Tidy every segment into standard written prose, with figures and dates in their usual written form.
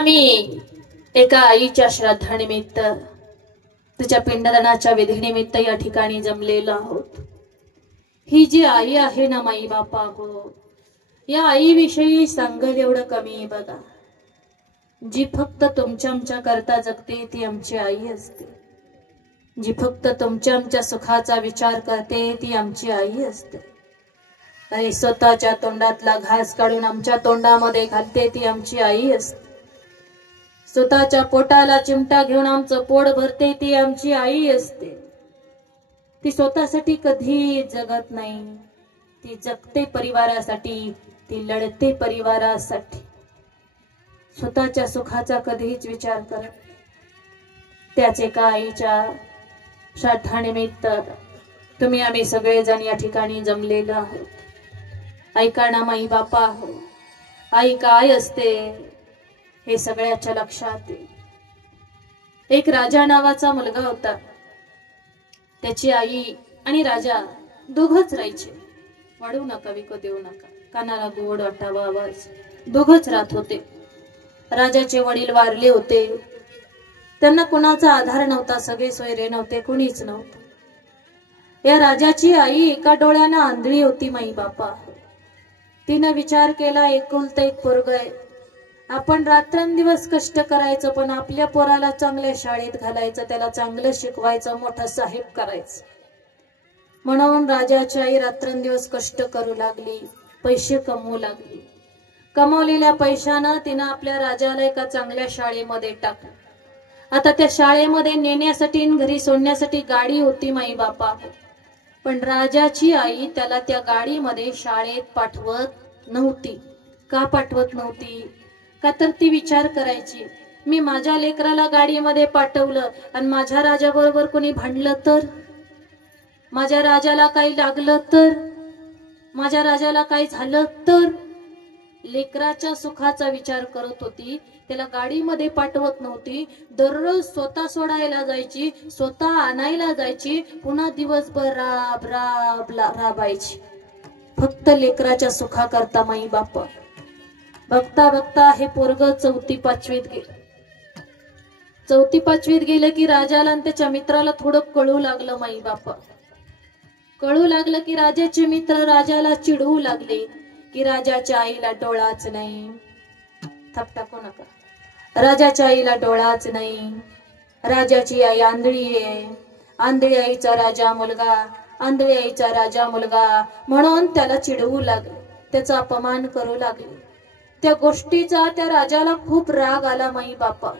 आम्ही एका आईच्या श्राद्धानिमित्त तिच्या पिंडदानाच्या विधीनिमित्त या ठिकाणी जमलेलो आहोत। ही जी आई आहे ना माई बापा हो, या आईविषयी सांगल एवढं कमी बघा। जी फक्त तुमच्या आमच्या करता जगते ती आमची आई असते। जी फक्त तुमच्या आमच्या सुखाचा विचार करते ती आमची आई असते। आणि स्वतःच्या तोंडातला घास काढून आमच्या तोंडामध्ये घालते ती आमची आई असते। स्वतःच्या पोटाला चिमटा घेऊन आमचं पोट भरते ती आमची आई असते। ती स्वतःसाठी कधी जगत नाही, ती जगते परिवारासाठी, ती लढते परिवारासाठी। स्वतःच्या सुखाचा कधीच विचार करत नाही। त्याच एका आईच्या श्राद्धानिमित्त तुम्ही आम्ही सगळेजण या ठिकाणी जमलेलो आहोत। ऐका ना माई बापा हो, आई काय असते हे सगळ्याच्या लक्षात येईल। एक राजा नावाचा मुलगा होता। त्याची आई आणि राजा दोघच राहायचे। वाढू नका, विकत देऊ नका, कानाला गोड वाटावा आवाज। दोघच राहत होते। राजाचे वडील वारले होते। त्यांना कोणाचा आधार नव्हता, सगळे सोयरे नव्हते, कोणीच नव्हतं। या राजाची आई एका डोळ्यानं आंधळी होती माई बापा। तिने विचार केला, एकुलता एक पोरग आहे, आपण रात्रंदिवस कष्ट करायचं, पण आपल्या पोराला चांगल्या शाळेत घालायचं, त्याला चांगलं शिकवायचं, मोठा साहेब करायचं। म्हणून राजाची आई रात्रंदिवस कष्ट करू लागली, पैसे कमवू लागली। कमवलेल्या पैशानं तिनं आपल्या राजाला एका चांगल्या शाळेमध्ये टाकलं। आता त्या शाळेमध्ये नेण्यासाठी घरी सोडण्यासाठी गाडी होती माई बापा, पण राजाची आई त्याला त्या गाडीमध्ये शाळेत पाठवत नव्हती। का पाठवत नव्हती? का तर ती विचार करायची, मी माझ्या लेकराला गाडीमध्ये पाठवलं आणि माझ्या राजाबरोबर कोणी भांडलं तर, माझ्या राजाला काही लागलं तर, माझ्या राजाला काही झालं तर। लेकराच्या सुखाचा विचार करत होती, त्याला गाडीमध्ये पाठवत नव्हती। दररोज स्वतः सोडायला जायची, स्वतः आणायला जायची, पुन्हा दिवसभर राब राब राबायची, फक्त लेकराच्या सुखाकरता माई बापा। बघता बघता हे पोरग 4थी-5वीत गेलं। 4थी-5वीत गेलं की राजाला आणि त्याच्या मित्राला थोडं कळू लागलं माई बापा। कळू लागलं की राजाचे मित्र राजाला चिडवू लागले की राजाच्या आईला डोळाच नाही। थप टाकू नका, राजाच्या आईला डोळाच नाही, राजाची आई आंधळी आहे, आंधळी आईचा राजा मुलगा, आंधळी आईचा राजा मुलगा, म्हणून त्याला चिडवू लागले, त्याचा अपमान करू लागले। त्या गोष्टीचा त्या राजाला खूप राग आला माई बापा।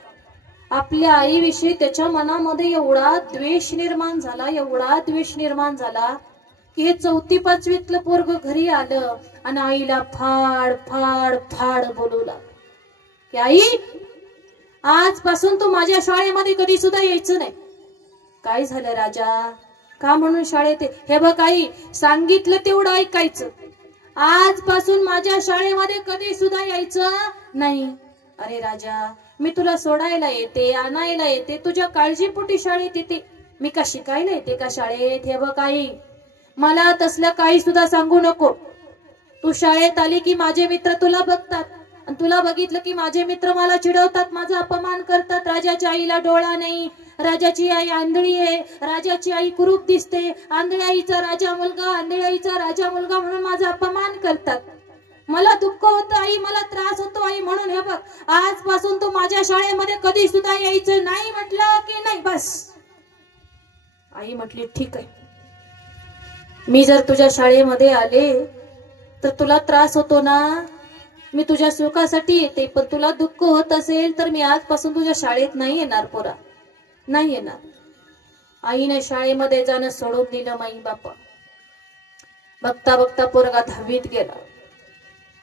आपल्या आईविषयी त्याच्या मनामध्ये एवढा द्वेष निर्माण झाला, एवढा द्वेष निर्माण झाला की हे 4थी-5वीतलं पोरग घरी आलं आणि आईला फाड फाड फाड बोलू लागलं की आई, आजपासून तू माझ्या शाळेमध्ये कधी सुद्धा यायचं नाही। काय झालं राजा, का म्हणून शाळेत? हे बघ आई, सांगितलं तेवढं ऐकायचं, आजपासून माझ्या शाळेमध्ये कधी सुद्धा यायचं नाही। अरे राजा, मी तुला सोडायला येते, आणायला येते, तुझ्या काळजीपोटी शाळेत येते, मी का शिकायला येते का शाळेत? हे बघ आई, मला तसलं काही सुद्धा सांगू नको। तू शाळेत आली की माझे मित्र तुला बघतात, आणि तुला बघितलं की माझे मित्र मला चिडवतात, माझा अपमान करतात। राजाच्या आईला डोळा नाही, राजाची आई आंधळी आहे, राजाची आई कुरूप दिसते, आंधळ्या आईचा राजा मुलगा, आंधळ्या आईचा राजा मुलगा म्हणून माझा अपमान करतात। मला दुःख होतं आई, मला त्रास होतो आई, म्हणून हे बघ, आजपासून तू माझ्या शाळेमध्ये कधी सुद्धा यायचं नाही। म्हटलं की नाही बस। आई म्हटली ठीक आहे, मी जर तुझ्या शाळेमध्ये आले तर तुला त्रास होतो ना, मी तुझ्या सुखासाठी येते, पण तुला दुःख होत असेल तर मी आजपासून तुझ्या शाळेत नाही येणार पोरा, नाही येणार। आईने शाळेमध्ये जाणं सोडून दिलं माई बापा। बघता बघता पोरगा 10वीत गेला।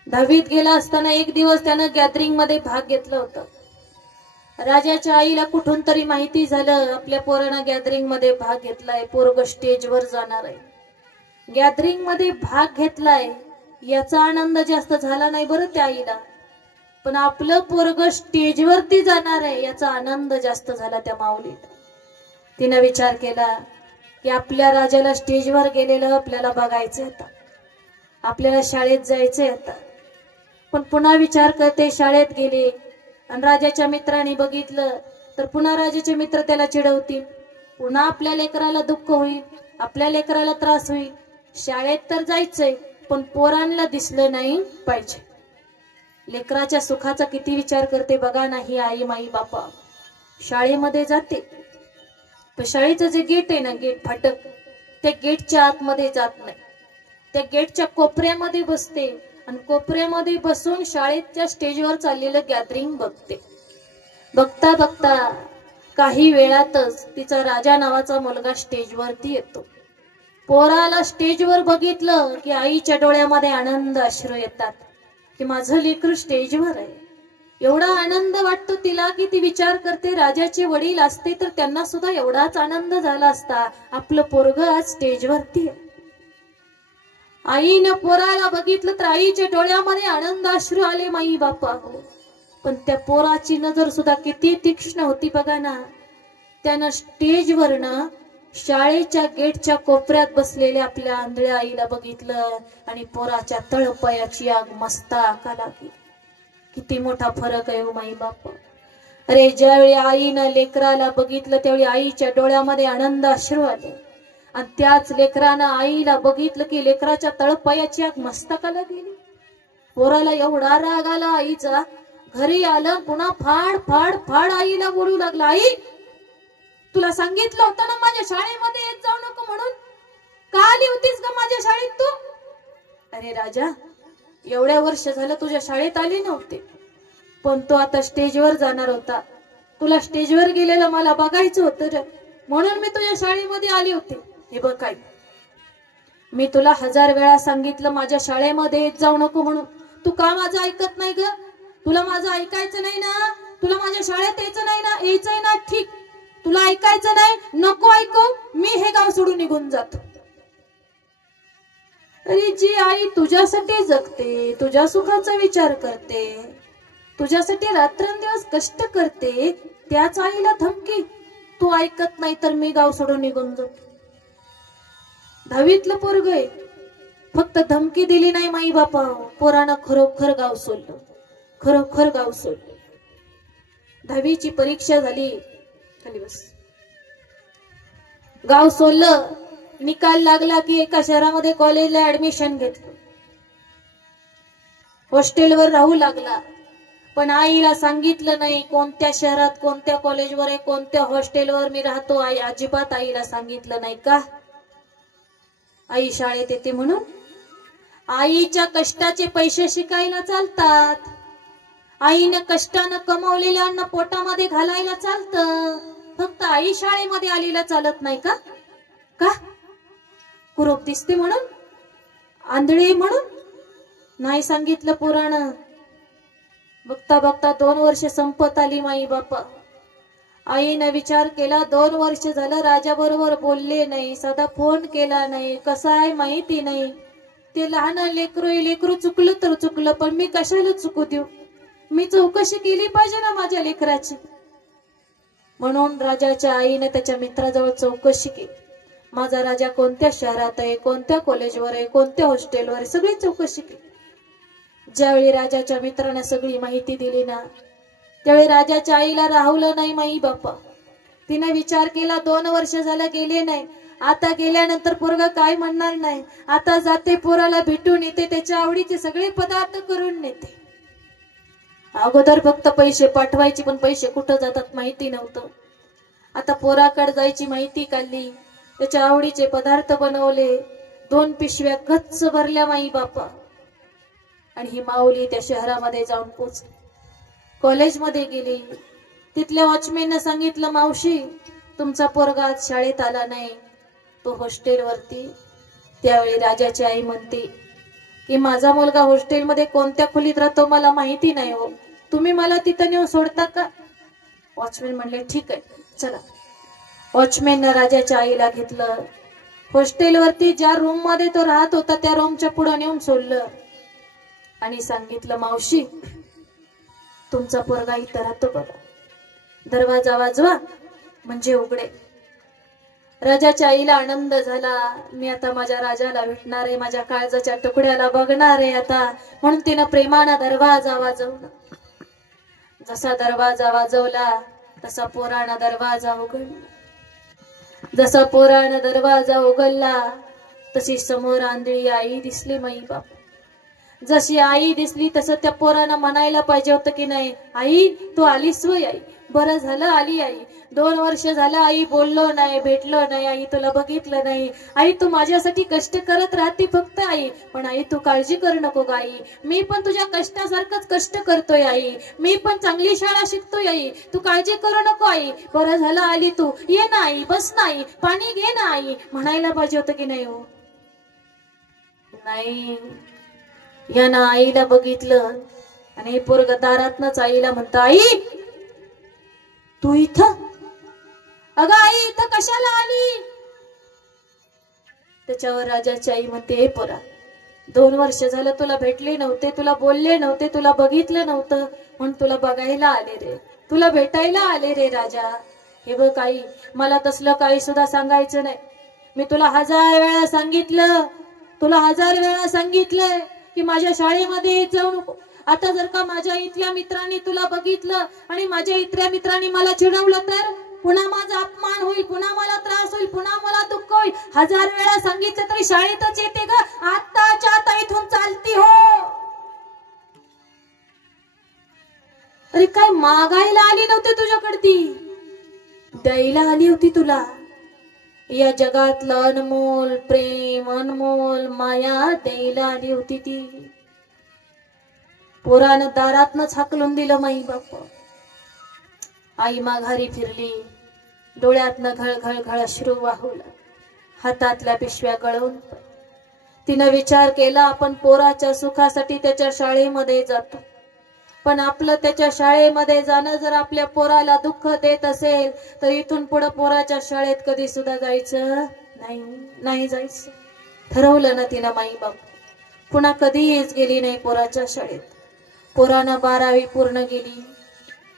10वीत गेला असताना एक दिवस त्यानं गॅदरिंग मध्ये भाग घेतला होता। राजाच्या आईला कुठून तरी माहिती झालं आपल्या पोरानं गॅदरिंग मध्ये भाग घेतलाय, पोरग स्टेजवर जाणार आहे। गॅदरिंग मध्ये भाग घेतलाय याचा आनंद जास्त झाला नाही बरं त्या आईला, पण आपलं पोरग स्टेजवरती जाणार आहे याचा आनंद जास्त झाला त्या माऊलीला। तिने विचार केला की आपल्या राजाला स्टेजवर गेलेलं आपल्याला बघायचं होतं, आपल्याला शाळेत जायचंय आता। पण पुन्हा विचार करते, शाळेत गेले आणि राजाच्या मित्राने बघितलं तर पुन्हा राजाचे मित्र त्याला चिडवतील, पुन्हा आपल्या लेकराला दुःख होईल, आपल्या लेकराला त्रास होईल. शाळेत तर जायचंय पण पोरांना दिसलं नाही पाहिजे. लेकराच्या सुखाचा किती विचार करते बघा नाही आई माई बापा. शाळेमध्ये जाते पण शाळेचं जे गेट आहे ना, गेट फाटक, त्या गेटच्या आतमध्ये जात नाही. त्या गेटच्या कोपऱ्यामध्ये बसते आणि कोपऱ्यामध्ये बसून शाळेच्या स्टेजवर चाललेलं गॅदरिंग बघते. बघता बघता काही वेळातच तिचा राजा नावाचा मुलगा स्टेजवरती येतो. पोराला स्टेजवर बघितलं की आईच्या डोळ्यामध्ये आनंद अश्रू येतात की माझं लेकरू स्टेजवर आहे. एवढा आनंद वाटतो तिला की ती विचार करते राजाचे वडील असते तर त्यांना सुद्धा एवढाच आनंद झाला असता, आपलं पोरग आज स्टेजवरती आहे. आईनं पोराला बघितलं तर आईच्या डोळ्यामध्ये आनंद अश्रू आले माई बापा हो. पण त्या पोराची नजर सुद्धा किती तीक्ष्ण होती बघा ना. त्यानं स्टेजवरनं शाळेच्या गेटच्या कोपऱ्यात बसलेल्या आपल्या आंधळ्या आईला बघितलं आणि पोराच्या तळपायाची आग मस्तकाला लागली. किती मोठा फरक आहे हो माई बाप. अरे ज्यावेळी आईनं लेकराला बघितलं त्यावेळी आईच्या डोळ्यामध्ये आनंद अश्रू आले आणि त्याच लेकरानं आईला बघितलं की लेकराच्या तळपायाची आग मस्तकाला गेली. पोराला एवढा राग आला आईचा, घरी आलं पुन्हा फाड फाड फाड आईला बोलू लागला, आई तुला सांगितलं होतं ना माझ्या शाळेमध्ये येत जाऊ नको म्हणून, का आली होतीस का माझ्या शाळेत तू? अरे राजा, एवढ्या वर्ष झालं तुझ्या शाळेत आली नव्हते, पण तो आता स्टेजवर जाणार होता, तुला स्टेजवर गेलेलं मला बघायचं होतं म्हणून मी तुझ्या शाळेमध्ये आली होते. हे बघ काय, मी तुला 1000 वेळा सांगितलं माझ्या शाळेमध्ये येत जाऊ नको म्हणून, तू का माझं ऐकत नाही ग? तुला माझं ऐकायचं नाही ना? तुला माझ्या शाळेत यायचं नाही ना? यायचंय ना? ठीक, तुला ऐकायचं नाही, नको ऐकू, मी हे गाव सोडून निघून जातो. अरे जी आई तुझ्यासाठी जगते, तुझ्या सुखाचा विचार करते, तुझ्यासाठी रात्रंदिवस कष्ट करते, त्याच आईला धमकी, तू ऐकत नाही तर मी गाव सोडून निघून जातो. 10वीतलं पोरग आहे, फक्त धमकी दिली नाही माई बापा, पोरानं खरोखर गाव सोडलं, खरोखर गाव सोडलं. 10वीची परीक्षा झाली, खाली बस, गाव सोडलं. निकाल लागला की एका शहरामध्ये कॉलेजला ऍडमिशन घेतलं, हॉस्टेलवर राहू लागला. पण आईला सांगितलं नाही कोणत्या शहरात, कोणत्या कॉलेजवर आहे, कोणत्या हॉस्टेलवर मी राहतो. आई अजिबात आईला सांगितलं नाही. का? आई शाळेत येते म्हणून. आईच्या कष्टाचे पैसे शिकायला चालतात, आईने कष्टानं कमवलेल्या अन्न पोटामध्ये घालायला चालतं, फक्त आई शाळेमध्ये आलेला चालत नाही का? का? कुरूप दिसते म्हणून, आंधळी म्हणून नाही सांगितलं पोरानं. बघता बघता 2 वर्ष संपत आली माई बापा. आईने विचार केला, 2 वर्ष झालं राजा बरोबर बोलले नाही, साधा फोन केला नाही, कसा आहे माहिती नाही. ते लहान लेकरू चुकलं तर चुकलं, पण मी कशाला चुकू देऊ? मी चौकशी केली पाहिजे ना माझ्या लेकराची. म्हणून राजाच्या आईने त्याच्या मित्राजवळ चौकशी केली, माझा राजा कोणत्या शहरात आहे, कोणत्या कॉलेजवर आहे, कोणत्या हॉस्टेलवर आहे, सगळी चौकशी केली. ज्यावेळी राजाच्या मित्राने सगळी माहिती दिली ना, त्यावेळी राजाच्या आईला राहुलं नाही माई बापा. तिने विचार केला, 2 वर्ष झालं गेले नाही, आता गेल्यानंतर पोरगा काय म्हणणार नाही. आता जाते, पोराला भेटून येते, त्याच्या आवडीचे सगळे पदार्थ करून नेते. अगोदर फक्त पैसे पाठवायचे, पण पैसे कुठं जातात माहिती नव्हतं. आता पोराकडे जायची माहिती काढली, त्याच्या आवडीचे पदार्थ बनवले, 2 पिशव्या गच्च भरल्या माई बापा. आणि ही माऊली त्या शहरामध्ये जाऊन पोचली, कॉलेजमध्ये गेली. तिथल्या वॉचमॅनने सांगितलं, मावशी तुमचा पोरगा आज शाळेत आला नाही, तो हॉस्टेलवरती. त्यावेळी राजाची आई म्हणते की माझा मुलगा हॉस्टेलमध्ये कोणत्या खोलीत राहतो मला माहिती नाही हो, तुम्ही मला तिथं नेऊन सोडता का? वॉचमॅन म्हणले ठीक आहे चला. वॉचमॅनने राजाच्या आईला घेतलं, हॉस्टेलवरती ज्या रूम मध्ये तो राहत होता त्या रूमच्या पुढे नेऊन सोडलं आणि सांगितलं, मावशी तुमचा पोरगा इथं राहतो बघा, दरवाजा वाजवा म्हणजे उघडे. राजाच्या आईला आनंद झाला, मी आता माझ्या राजाला भेटणार आहे, माझ्या काळजाच्या तुकड्याला बघणार आहे आता, म्हणून तिनं प्रेमानं दरवाजा वाजवला. जसा दरवाजा वाजवला तसा पोरानं दरवाजा उघडला. जसा पोरानं दरवाजा उघडला तशी समोर आंधळी आई दिसली माई बाप. जशी आई दिसली तसं त्या पोरानं म्हणायला पाहिजे होतं की नाही, आई तू आलीस वय आई, बरं झालं आली आई. 2 वर्ष झालं आई बोललो नाही, भेटलो नाही, आई तुला बघितलं नाही. आई तू माझ्यासाठी कष्ट करत राहते फक्त आई, पण आई तू काळजी करू नको ग आई, मी पण तुझ्या कष्टासारखंच कष्ट करतोय आई, मी पण चांगली शाळा शिकतोय आई, तू काळजी करू नको आई, बरं झालं आली तू, ये ना आई, बस नाही, पाणी घे ना आई, म्हणायला पाहिजे होतं की नाही हो. नाही, यानं आईला बघितलं आणि पोरग दारातनच आईला म्हणतं, आई तू इथं, अगं आई इथं कशाला आली. त्याच्यावर राजाची आई म्हणते, हे पोरा 2 वर्ष झालं तुला भेटले नव्हते, तुला बोलले नव्हते, तुला बघितलं नव्हतं, म्हणून तुला बघायला आले रे, तुला भेटायला आले रे राजा. हे बघ आई, मला तसलं काही सुद्धा सांगायचं नाही. मी तुला 1000 वेळा सांगितलं, तुला 1000 वेळा सांगितलंय की माझ्या शाळेमध्ये जाऊ नको. आता जर का माझ्या इथल्या मित्रांनी तुला बघितलं आणि माझ्या इथल्या मित्रांनी मला चिडवलं तर पुन्हा माझा अपमान होईल, पुन्हा मला त्रास होईल, पुन्हा मला दुःख होईल. 1000 वेळा सांगितलं तरी शाळेतच येते ग, आत्ताच्या आता इथून चालती हो. अरे काय मागायला आली नव्हती तुझ्याकडे, ती द्यायला आली होती तुला. या जगातलं अनमोल प्रेम, अनमोल माया द्यायला आली होती ती. पोरानं दारातनच हाकलून दिलं माई बाप. आई माघारी फिरली, डोळ्यातनं घळघळ घळ अश्रू वाहूला, हातातल्या पिशव्या गळवून. तिनं विचार केला, आपण पोराच्या सुखासाठी त्याच्या शाळेमध्ये जातो, पण आपलं त्याच्या शाळेमध्ये जाणं जर आपल्या पोराला दुःख देत असेल तर इथून पुढे पोराच्या शाळेत कधी सुद्धा जायचं नाही जायचं. ठरवलं ना तिनं माई बाप. पुन्हा कधीच गेली नाही पोराच्या शाळेत. पोरानं 12वी पूर्ण केली,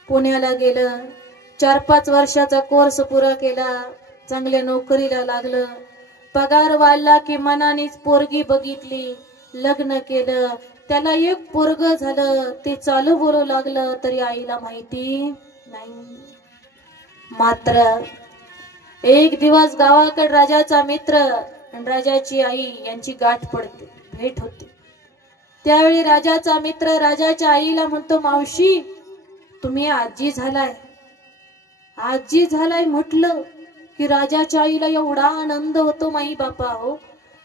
पुण्याला गेलं, 4-5 वर्षाचा कोर्स पुरा केला, चांगल्या नोकरीला लागलं, पगार वाढला की मनानेच पोरगी बघितली, लग्न केलं, त्याला एक पोरग झालं, ते चालू बोलू लागलं तरी आईला माहिती नाही. मात्र एक दिवस गावाकडे राजाचा मित्र आणि राजाची आई यांची गाठ पडते, भेट होते. त्यावेळी राजाचा मित्र राजाच्या आईला म्हणतो, मावशी तुम्ही आजी झालाय. आजी झालाय म्हटलं की राजाच्या आईला एवढा आनंद होतो माई बापा हो,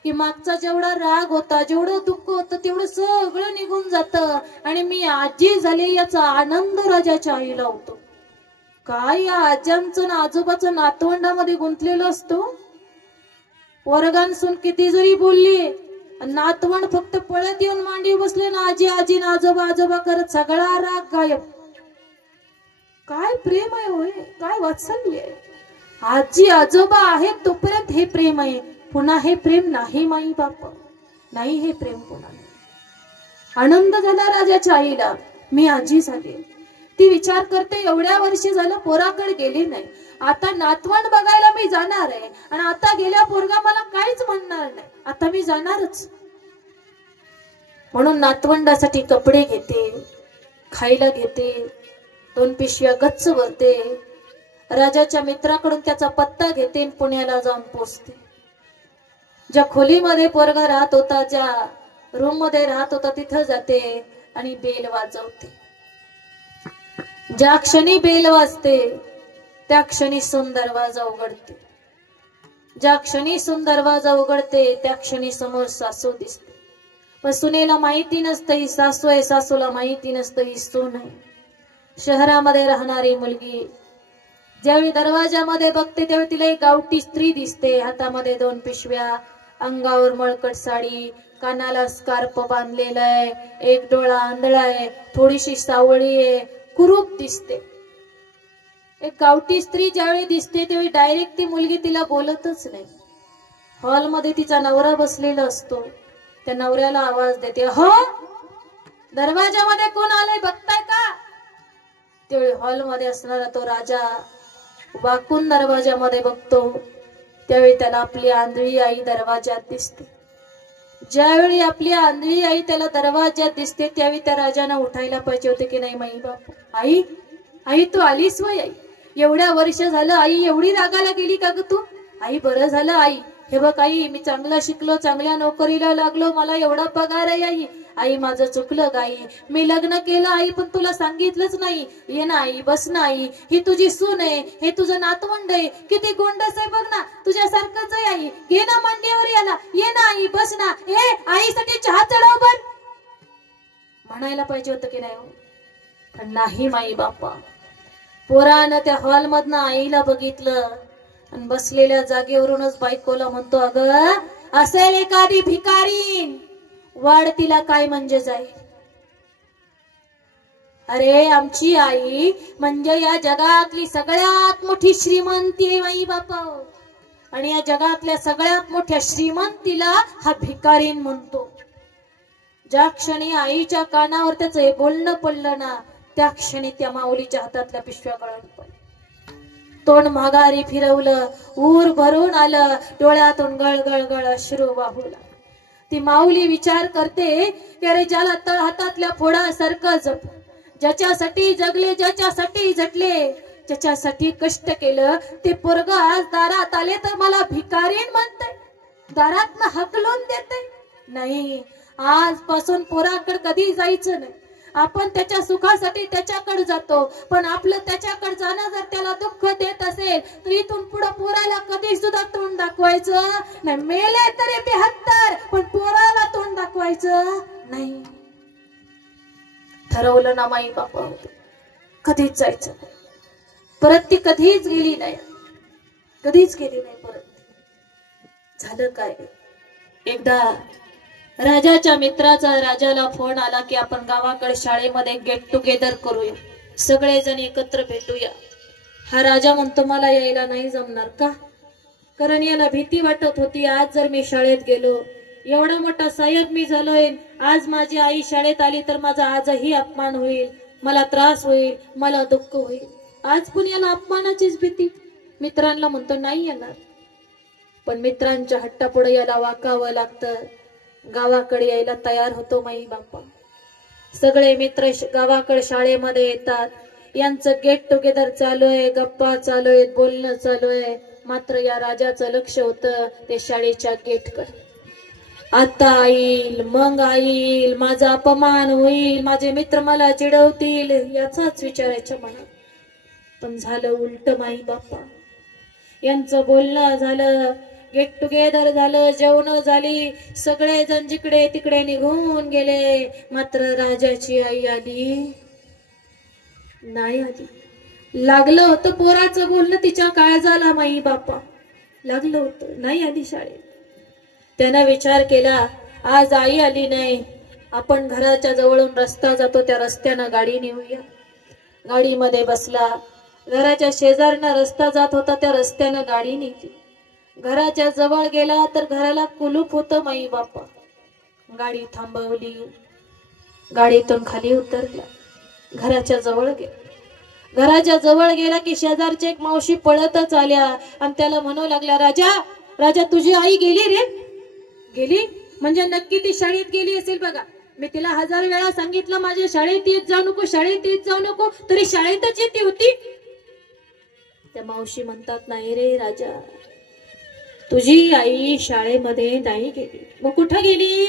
की मागचा जेवढा राग होता, जेवढं दुःख होतं तेवढं सगळं निघून जातं आणि मी आजी झाले याचा आनंद राजाच्या आईला होतो. काय या आज्यांचं ना आजोबाचं नातवंडामध्ये गुंतलेलं असतो. वर्गांसून किती जरी बोलली, नातवंड फक्त पळत येऊन मांडी बसले ना, आजी आजी ना आजोबा आजोबा करत सगळा राग गायब. काय प्रेम आहे होय, काय वात्सल्य आहे. आजी आजोबा आहेत तोपर्यंत हे प्रेम आहे, पुन्हा हे प्रेम नाही माई बाप, नाही हे प्रेम पुन्हा. आनंद झाला राजाच्या आईला, मी आजी झाले. ती विचार करते, एवढ्या वर्षी झालं पोराकडे गेली नाही, आता नातवंड बघायला मी जाणार आहे आणि आता गेल्या पोरगा मला काहीच म्हणणार नाही, आता मी जाणारच. म्हणून नातवंडासाठी कपडे घेते, खायला घेते, 2 पिशव्या गच्च भरते, राजाच्या मित्राकडून त्याचा पत्ता घेते, पुण्याला जाऊन पोचते. ज्या खोलीमध्ये पोरगा राहत होता, ज्या रूम मध्ये राहत होता, तिथं जाते आणि बेल वाजवते. ज्या क्षणी बेल वाजते त्या क्षणी सुंदर दरवाजा उघडते. ज्या क्षणी सुंदर दरवाजा उघडते त्या क्षणी समोर सासू दिसते. पण सुनेला माहिती नसतं ही सासू आहे, सासूला माहिती नसतं ही सून आहे. शहरामध्ये राहणारी मुलगी ज्यावेळी दरवाजामध्ये बघते त्यावेळी तिला एक गावठी स्त्री दिसते, हातामध्ये 2 पिशव्या, अंगावर मळकट साडी, कानाला स्कार्फ बांधलेला आहे, एक डोळा आंधळा आहे, थोडीशी सावळी आहे, कुरूप दिसते. एक गावठी स्त्री ज्यावेळी दिसते त्यावेळी डायरेक्ट ती मुलगी तिला बोलतच नाही. हॉलमध्ये तिचा नवरा बसलेला असतो, त्या नवऱ्याला आवाज देते, हो दरवाजामध्ये कोण आलंय बघताय का. त्यावेळी हॉलमध्ये असणारा तो राजा वाकून दरवाजामध्ये बघतो, त्यावेळी त्याला आपली आंधळी आई दरवाजात दिसते. ज्यावेळी आपली आंधळी आई त्याला दरवाजात दिसते त्यावेळी त्या राजाने उठायला पाहिजे होते की नाही माई बाप. आई, आई तू आलीस वय आई? एवढ्या वर्ष झालं आई एवढी रागाला गेली का ग तू? आई बरं झालं आई, हे बघ आई मी चांगलं शिकलो, चांगल्या नोकरीला लागलो, मला एवढा पगार आहे आई. आई माझं चुकलं ग आई, मी लग्न केलं आई पण तुला सांगितलंच नाही. ये ना आई, बस ना आई, ही तुझी सून आहे, हे तुझं नातवंड आहे, किती गोंडस आहे बघ ना, तुझ्यासारखंच आहे आई, घे ना मांडीवर याला, ये ना आई, बस ना, ए आईसाठी चहा चढव बर. म्हणायला पाहिजे होतं की नाही, पण नाही माई बापा. पोरानं त्या हॉल मधनं आईला बघितलं आणि बसलेल्या जागेवरूनच बायकोला म्हणतो, अगं असेल एखादी भिकारीन, वाढ तिला काय म्हणजे जाईल. अरे आमची आई म्हणजे या जगातली सगळ्यात मोठी श्रीमंती आहे माई बापा, आणि या जगातल्या सगळ्यात मोठ्या श्रीमंतीला हा भिकारीन म्हणतो. ज्या क्षणी आईच्या कानावर त्याचं हे बोलणं पडलं ना, त्या क्षणी त्या माऊलीच्या हातातल्या पिशव्या गळून पडल्या. तोंड माघारी फिरवलं, ऊर भरून आलं, डोळ्यातून गळगळ अश्रू वाहू लागले. ती माऊली विचार करते की अरे ज्याला तळ हातातल्या फोडासारखं जप, ज्याच्यासाठी जगले, ज्याच्यासाठी झटले, ज्याच्यासाठी कष्ट केलं, ते पोरग आज दारात आले तर मला भिकारीण म्हणते, दारातनं हकलून देते. नाही, आजपासून पोराकडे कधी जायचं नाही. आपण त्याच्या सुखासाठी त्याच्याकडे जातो, पण आपलं त्याच्याकडे जाणं जर त्याला दुःख देत असेल तर इथून पुढे पोराला कधी सुद्धा तोंड दाखवायचं नाही. मेले तरी 72, पण पोराला तोंड दाखवायचं नाही. ठरवलं ना माई बापा, कधीच जायचं नाही. परत ती कधीच गेली नाही, कधीच गेली नाही परत. झालं काय, एकदा राजाच्या मित्राचा राजाला फोन आला की आपण गावाकडे शाळेमध्ये गेट टुगेदर करूया, सगळेजण एकत्र भेटूया. हा राजा म्हणतो मला यायला नाही जमणार. का? कारण याला भीती वाटत होती, आज जर मी शाळेत गेलो, एवढा मोठा साहेब मी झालोय, आज माझी आई शाळेत आली तर माझा आजही अपमान होईल, मला त्रास होईल, मला दुःख होईल. आज पण याला अपमानाचीच भीती. मित्रांना म्हणतो नाही येणार, पण मित्रांच्या हट्टापुढे याला वाकावं लागतं. गावाकडे यायला तयार होतो माई बापा. सगळे मित्र गावाकडे शाळेमध्ये येतात, यांचं गेट टुगेदर चालू आहे, गप्पा चालू आहेत, बोलणं चालू आहे. मात्र या राजाचं लक्ष होतं ते शाळेच्या गेटकडे. आता येईल, मग येईल, माझा अपमान होईल, माझे मित्र मला चिडवतील, याचाच विचारायच्या मनात. पण झालं उलट माई बापा. यांचं बोलणं झालं, गेट टुगेदर झालं, जेवण झाली, सगळेजण जिकडे तिकडे निघून गेले. मात्र राजाची आई आली नाही. आली. लागलं होतं पोराचं बोलणं तिच्या काळजाला माई बापा, लागलं होतं, नाही आली शाळेत. त्यानं विचार केला आज आई आली नाही, आपण घराच्या जवळून रस्ता जातो त्या रस्त्यानं गाडी नेऊया. गाडीमध्ये बसला, घराच्या शेजारनं रस्ता जात होता त्या रस्त्यानं गाडी नेली. घराच्या जवळ गेला तर घराला कुलूप होतं माई बापा. गाडी थांबवली, गाडीतून खाली उतरला, घराच्या जवळ गेला. घराच्या जवळ गेला की शेजारची एक मावशी पळतच आल्या आणि त्याला म्हणू लागल्या, राजा राजा तुझी आई गेली रे. गेली म्हणजे नक्की ती शाळेत गेली असेल बघा. मी तिला 1000 वेळा सांगितलं माझ्या शाळेत येत जाऊ नको, शाळेत येत जाऊ नको, तरी शाळेतच येते होती. त्या मावशी म्हणतात नाही रे राजा, तुझी आई शाळेमध्ये नाही गेली. मग कुठं गेली?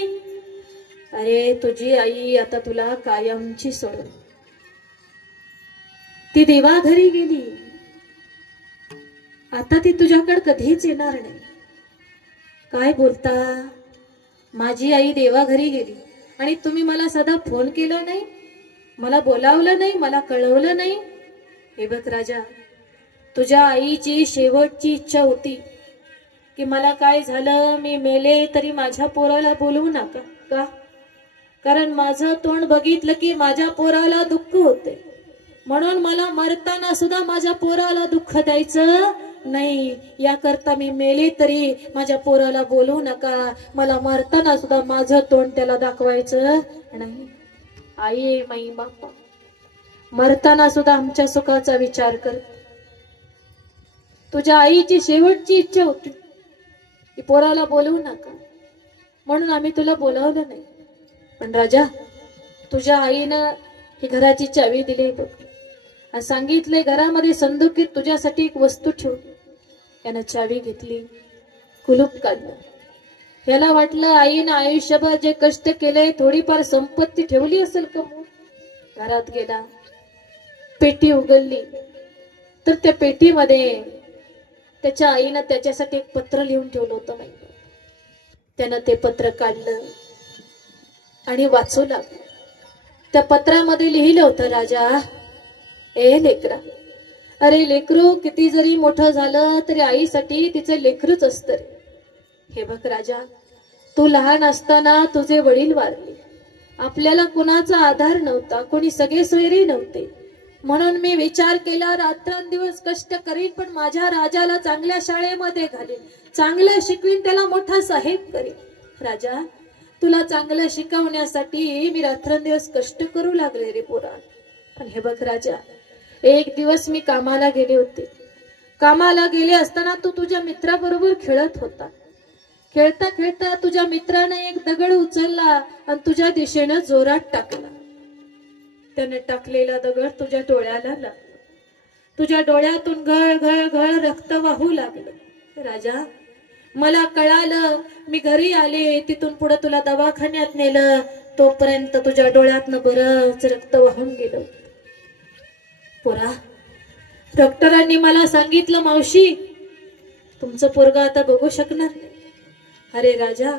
अरे तुझी आई आता तुला कायमची सोडून ती देवाघरी गेली, आता ती तुझ्याकडे कधीच येणार नाही. काय बोलता? माझी आई देवाघरी गेली आणि तुम्ही मला साधा फोन केला नाही, मला बोलावलं नाही, मला कळवलं नाही. हे बघ राजा, तुझ्या आईची शेवटची इच्छा होती की मला काय झालं, मी मेले तरी माझ्या पोराला बोलवू नका. का? कारण माझं तोंड बघितलं की माझ्या पोराला दुःख होते, म्हणून मला मरताना सुद्धा माझ्या पोराला दुःख द्यायचं नाही. याकरता मी मेले तरी माझ्या पोराला बोलवू नका, मला मरताना सुद्धा माझं तोंड त्याला दाखवायचं नाही. आई माई बापा मरताना सुद्धा आमच्या सुखाचा विचार कर. तुझ्या आईची शेवटची इच्छा होती की पोराला बोलवू नका, म्हणून आम्ही तुला बोलावलं नाही. पण राजा, तुझ्या आईनं ही घराची चावी दिली बघ, सांगितले घरामध्ये संदुकीत तुझ्यासाठी एक वस्तू ठेव. यानं चावी घेतली, कुलूप काढलं. याला वाटलं आईनं आयुष्यभर जे कष्ट केले थोडीफार संपत्ती ठेवली असेल कमवून. घरात गेला, पेटी उघडली तर त्या पेटीमध्ये त्याच्या आईनं त्याच्यासाठी एक पत्र लिहून ठेवलं होतं. माहिती त्यानं ते पत्र काढलं आणि वाचू लागलं. त्या पत्रामध्ये लिहिलं होतं, राजा, ए लेकरा, अरे लेकरू, किती जरी मोठं झालं तरी आईसाठी तिचं लेकरूच असतं रे. हे बघ राजा, तू लहान असताना तुझे वडील वारले. आपल्याला कुणाचा आधार नव्हता, कोणी सगळे सोयरे नव्हते. म्हणून मी विचार केला, रात्रंदिवस कष्ट करीन पण माझ्या राजाला चांगल्या शाळेमध्ये घालीन, चांगलं शिकवीन, त्याला मोठा साहेब करीन. राजा, तुला चांगलं शिकवण्यासाठी मी रात्रंदिवस कष्ट करू लागले रे पोरा. पण हे बघ राजा, एक दिवस मी कामाला गेले होते. कामाला गेले असताना तू तुझ्या मित्राबरोबर खेळत होता. खेळता खेळता तुझ्या मित्राने एक दगड उचलला आणि तुझ्या दिशेनं जोरात टाकला. त्याने टाकलेला दगड तुझ्या डोळ्याला लागला. तुझ्या डोळ्यातून घळ घळ घळ रक्त वाहू लागलं. राजा, मला कळालं, मी घरी आले, तिथून पुढे तुला दवाखान्यात नेलं, तोपर्यंत तुझ्या डोळ्यातनं बरंच रक्त वाहून गेलं. पोरा, डॉक्टरांनी मला सांगितलं, मावशी, तुमचं पोरगा आता बघू शकणार नाही. अरे राजा,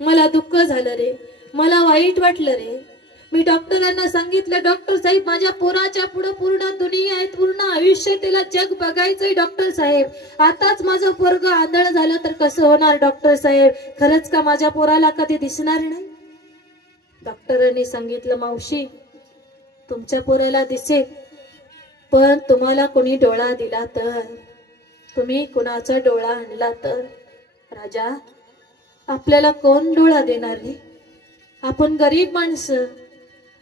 मला दुःख झालं रे, मला वाईट वाटलं रे. मी डॉक्टरांना सांगितलं, डॉक्टर साहेब, माझ्या पोराच्या पुढे पूर्ण दुनिया आहे, पूर्ण आयुष्य, त्याला जग बघायचंय. डॉक्टर साहेब, आताच माझं पोरगं आंधळ झालं तर कसं होणार डॉक्टर साहेब? खरंच का माझ्या पोराला कधी दिसणार नाही? डॉक्टरांनी सांगितलं, मावशी, तुमच्या पोराला दिसेल, पण तुम्हाला कोणी डोळा दिला तर, तुम्ही कुणाचा डोळा आणला तर? राजा, आपल्याला कोण डोळा देणार रे? आपण गरीब माणसं,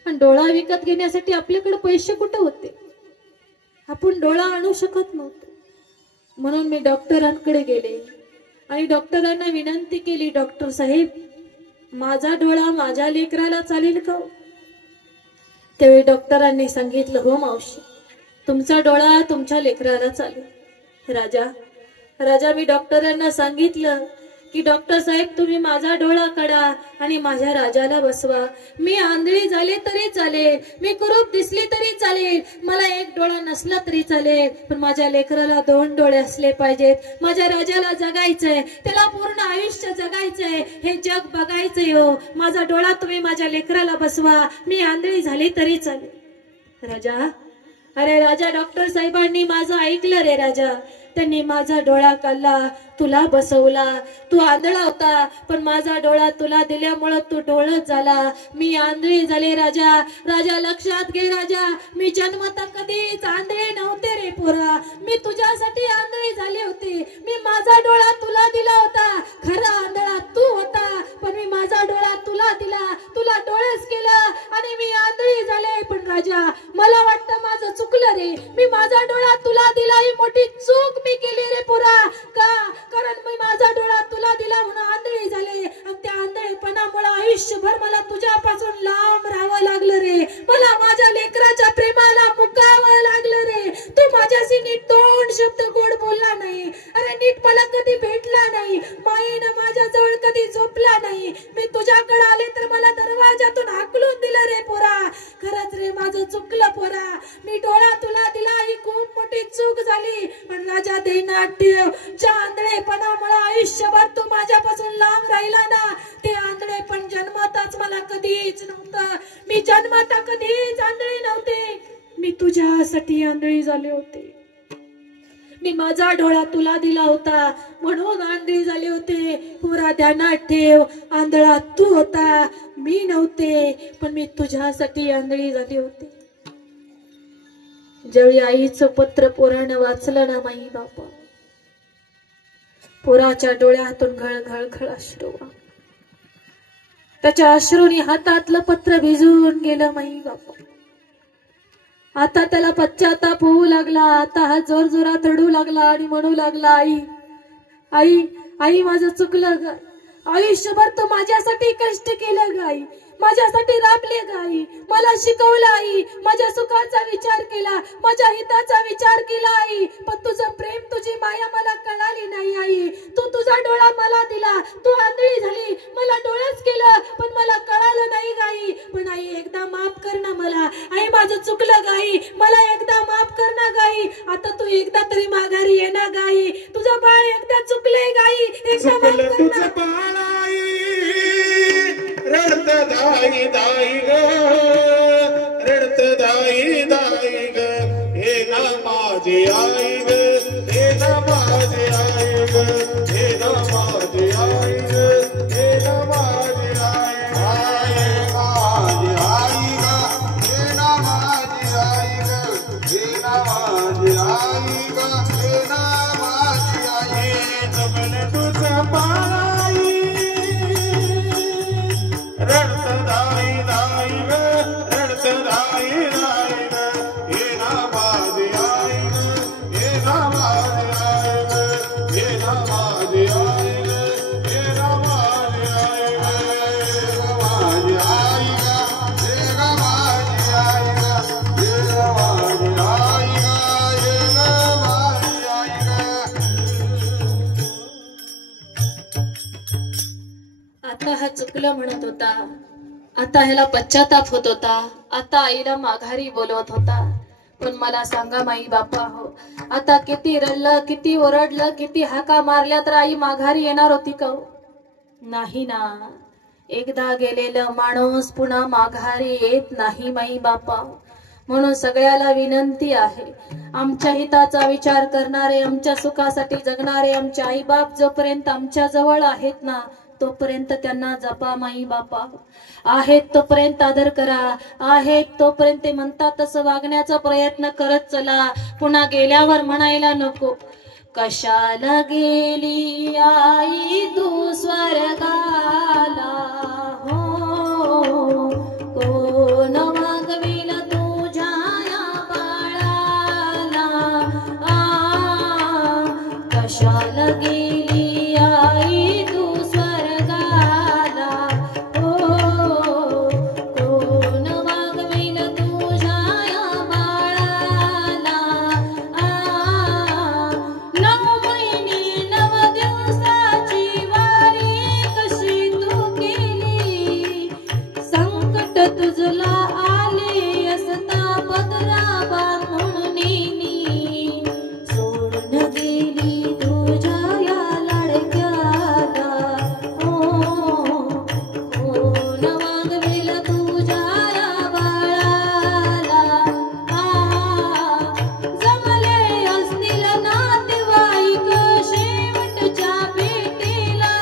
पण डोळा विकत घेण्यासाठी आपल्याकडे पैसे कुठे होते? आपण डोळा आणू शकत नव्हतो. म्हणून मी डॉक्टरांकडे गेले आणि डॉक्टरांना विनंती केली, डॉक्टर साहेब, माझा डोळा माझ्या लेकराला चालेल का? त्यावेळी डॉक्टरांनी सांगितलं, हो मावशी, तुमचा डोळा तुमच्या लेकराला चालेल. राजा, मी डॉक्टरांना सांगितलं की डॉक्टर साहेब, तुम्ही माझा डोळा काढा आणि माझ्या राजाला बसवा. मी आंधळी झाले तरी चालेल, मी कुरूप दिसली तरी चालेल, मला एक डोळा नसला तरी चालेल, पण माझ्या लेकराला 2 डोळे असले पाहिजेत. माझ्या राजाला जगायचंय, त्याला पूर्ण आयुष्य जगायचंय, हे जग बघायचंय. हो, माझा डोळा तुम्ही माझ्या लेकराला बसवा, मी आंधळी झाली तरी चालेल. राजा, अरे राजा, डॉक्टर साहेबांनी माझं ऐकलं रे राजा. त्यांनी माझा डोळा काढला, तुला बसवला. तू आंधळा होता, पण माझा डोळा तुला दिल्यामुळे तू डोळत झाला. मी आंधळी झाले राजा. राजा, लक्षात घे राजा, मी जन्मता कधीच आंधळे नव्हते रे पोरा. मी तुझ्यासाठी आंधळी झाले होते. मी माझा डोळा तुला दिला होता. खरा आंधळा तू होता, पण मी माझा डोळा तुला दिला, तुला डोळेच केलं आणि मी आंधळी झाले. पण राजा, मला वाटतं माझं चुकलं रे. मी माझा डोळा तुला दिला, ही मोठी चूक मी केली रे पोरा. का? कारण मी माझा डोळा तुला दिला म्हणून आंधळी झाले, आणि त्या आंधळेपणामुळे आयुष्यभर मला तुझ्यापासून लांब राहावं लागलं रे. मला माझ्या लेकराच्या प्रेमाला मुकावं लागलं रे. तू माझ्याशी नीट 2 शब्द गोड बोलला नाही. अरे नीट मला कधी भेटला नाही. माईनं माझ्या जवळ कधी झोपला नाही. मी तुझ्याकडे आले तर मला दरवाजातून हाकलून दिलं रे पोरा. खरंच रे, माझं चुकलं पोरा. मी डोळा तुला दिला, ही खूप मोठी चूक झाली. पण राजा, देनाट्य च्या आंधळेपणामुळे आयुष्यभर तू माझ्यापासून लांब राहिला ना, ते आंधळेपण जन्मातच मला कधीच नव्हतं. मी जन्माता कधीच आंधळी नव्हते. मी तुझ्यासाठी आंधळी झाले होते. मी माझा डोळा तुला दिला होता म्हणून आंधळी झाले होते. पुरा ध्यानात ठेव, आंधळा तू होता, मी नव्हते, पण मी तुझ्यासाठी आंधळी झाली होती. ज्यावेळी आईचं पत्र पोरानं वाचलं ना, माई बापा, पोराच्या डोळ्यातून घळ घळ अश्रू. त्याच्या अश्रूनी हातातलं पत्र भिजून गेलं माई बापा. आता त्याला पश्चाताप होऊ लागला. आता हा जोर जोरात रडू लागला आणि म्हणू लागला, आई आई आई, माझं चुकलं ग. आयुष्यभर तू माझ्यासाठी कष्ट केलं ग आई. माझ्यासाठी राबले ग आई, मला शिकवलं आई, माझ्या सुखाचा विचार केला, माझ्या हिताचा विचार केला आई, पण तुझं प्रेम तुझी माया मला कळाली नाही आई. तू तुझा डोळा मला दिला, तू आंधळी झाली, मला डोळाच केलं, पण मला कळालं नाही ग आई. पण आई एकदा माफ कर ना मला आई, माझं चुकलं ग आई, मला एकदा माफ कर ना ग आई. आता तू एकदा तरी माघारी ये ना ग आई, तुझं बाळ एकदा चुकलंय ग आई, एकदा माफ कर ना. रडत दाई दाई ग, रडत दाई दाई ग, हे ना माझी आई ग, हे ना माझी आई ग, हे ना माझी आई ग, हे ना माझी आई, हे माझी आई ग, हे ना माझी आई ग, हे ना माझी आई ग, हे ना माझी आई. जमलं तुझं पाई रडत दाई दाई ग, रडत दाई दाई ग, हे ना माझी आई ग, हे ना माझी आई ग, हे ना माझी आई ग, हे ना माझी आई ग, माझी आई ग, हे ना माझी आई ग, हे ना माझी आई ग, हे ना माझी आई ग. आता हा चुकलं म्हणत होता, आता ह्याला पश्चाताप होत होता, आता आईला माघारी बोलवत होता. पण मला सांगा माई बापा हो, आता किती रडलं, किती ओरडलं, किती हाका मारल्या तर आई माघारी येणार होती का? नाही ना. एकदा गेलेलं माणूस पुन्हा माघारी येत नाही माई बापा. म्हणून सगळ्याला विनंती आहे, आमच्या हिताचा विचार करणारे, आमच्या सुखासाठी जगणारे आमचे आई बाप जोपर्यंत आमच्या जवळ आहेत ना, तोपर्यंत त्यांना जपा माई बापा. आहेत तोपर्यंत आदर करा, आहेत तोपर्यंत ते म्हणतात तसं वागण्याचा प्रयत्न करत चला. पुन्हा गेल्यावर म्हणायला नको, कशाला गेली आई तू स्वर्गाला, हो कोण वागविल तुझ्या या बाळाला, कशाला गेली आई तू तुझला आले असता पदरा बांधून नेली, सोडून गेली तुझ्या या लाडक्याला, कोण वागवेल तुझ्या या बाळाला, जमले असतील नातेवाईक शेवटच्या भेटीला,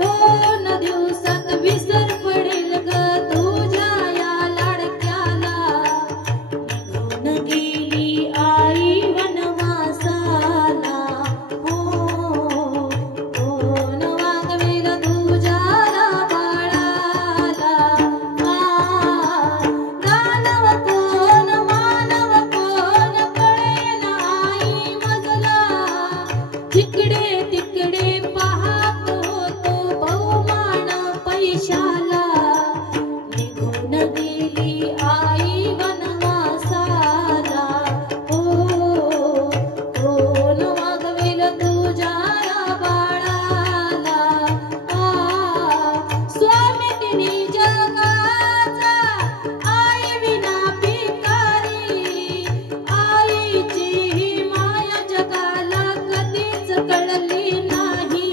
2 दिवसात विसर पडेल ग गेली आई वनवासाला, कोण वागवेल तुझ्या बाळाला, दानव कोण मानव कोण कळेल आई मजला, जिकडे तिकडे पाहत होतो बहुमान पैशाला, निघून गेली आई वनवासाला, कोण वागवेल तुझ्या या बाळाला, स्वामी तिने जगाचा आई विना भिकारी, आईची ही माया जगाला कधीच कळली नाही,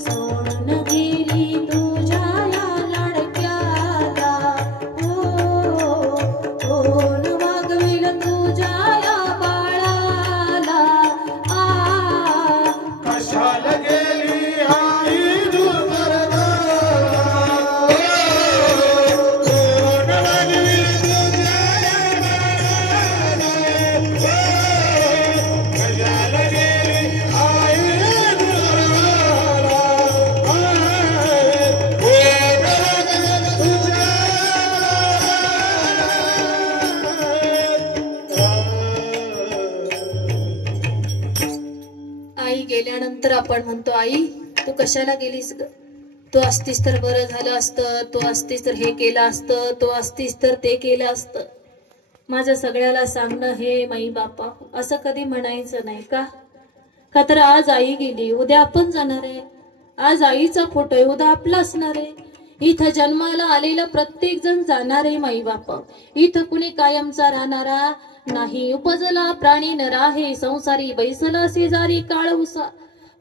सोडून गेली तुझ्या या लाडक्याला, कोण वागवेल तुझ्या या बाळाला, कशाला गेली आई तू स्वर्गाला, कोण वागविल तुझ्या या बाळाला, कशाला गेली आई तू स्वर्गाला, कोण वागविल तुझ्या आई गेल्यानंतर आपण म्हणतो, आई तू कशाला गेलीस ग, तू असतीस तर बरं झालं असतं, तू असतीस तर हे केलं असतं, तू असतीस तर ते केलं असतं. माझं सगळ्याला सांगणं हे माई बापा असं कधी म्हणायचं नाही का? का तर आज आई गेली, उद्या आपण जाणार आहे. आज आईचा फोटो आहे, उद्या आपला असणार आहे. इथं जन्माला आलेला प्रत्येक जण जाणार आहे माई बापा. इथं कुणी कायमचा राहणारा नाही. उपजला प्राणी न राहे संसारी, बैसला शेजारी काळ उसा.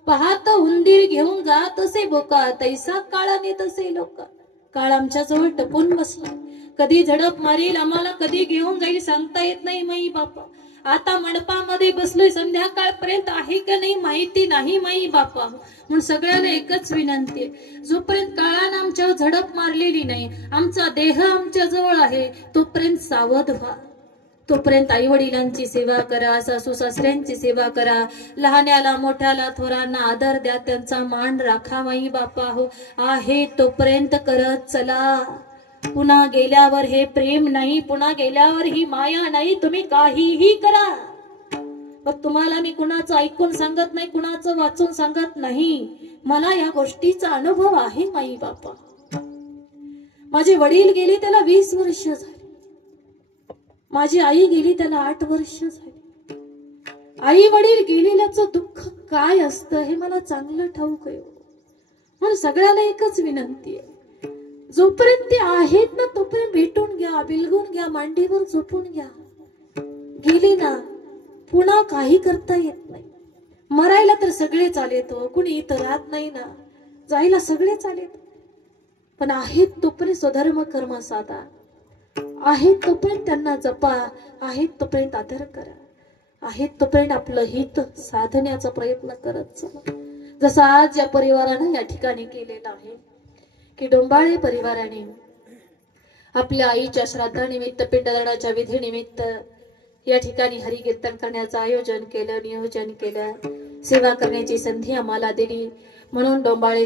पाहत उंदीर घेऊन जात असे बोका, तैसा काळाने तसे लोक. काळ आमच्या जवळ टपून बसला, कधी झडप मारेल आम्हाला, कधी घेऊन जाईल सांगता येत नाही माई बापा. आता मंडपामध्ये बसलोय, संध्याकाळपर्यंत आहे का नाही माहिती नाही माई बापा. म्हणून सगळ्याला एकच विनंती आहे, जोपर्यंत काळानं आमच्यावर झडप मारलेली नाही, आमचा देह आमच्या जवळ आहे, तोपर्यंत सावध व्हा. तोपर्यंत आई वडिलांची सेवा करा, सासू सासऱ्यांची सेवा करा, लहान्याला मोठ्याला थोरांना आदर द्या, त्यांचा मान राखा माई बापा हो. आहे तोपर्यंत करत चला. पुन्हा गेल्यावर हे प्रेम नाही, पुन्हा गेल्यावर ही माया नाही. तुम्ही काहीही करा, पण तुम्हाला मी कुणाचं ऐकून सांगत नाही, कुणाचं वाचून सांगत नाही. मला या गोष्टीचा अनुभव आहे माई बापा. माझे वडील गेले त्याला 20 वर्ष झाली, माझी आई गेली त्याला 8 वर्ष झाली. आई वडील गेलेल्याचं दुःख काय असतं हे मला चांगलं ठाऊक आहे. म्हणून सगळ्याला एकच विनंती आहे, जोपर्यंत ते आहेत ना तोपर्यंत भेटून घ्या, बिलगून घ्या, मांडीवर झोपून घ्या. गेली ना पुन्हा काही करता येत नाही. मरायला तर सगळे चालेत, कुणी इथं राहत नाही ना, जायला सगळे चालेत. पण आहेत तोपर्यंत स्वधर्म कर्म साधा, आहेत तोपर्यंत त्यांना जपा, आहेत तोपर्यंत आदर करा, आहेत तोपर्यंत आपलं हित साधण्याचा प्रयत्न करत चला. जसं आज या परिवारानं या ठिकाणी केलेलं आहे की डोंबाळे परिवाराने आपल्या आईच्या श्राद्धानिमित्त, पिंडदानाच्या विधीनिमित्त या ठिकाणी हरिकीर्तन करण्याचं आयोजन केलं, नियोजन केलं, सेवा करण्याची संधी आम्हाला दिली. म्हणून डोंबाळे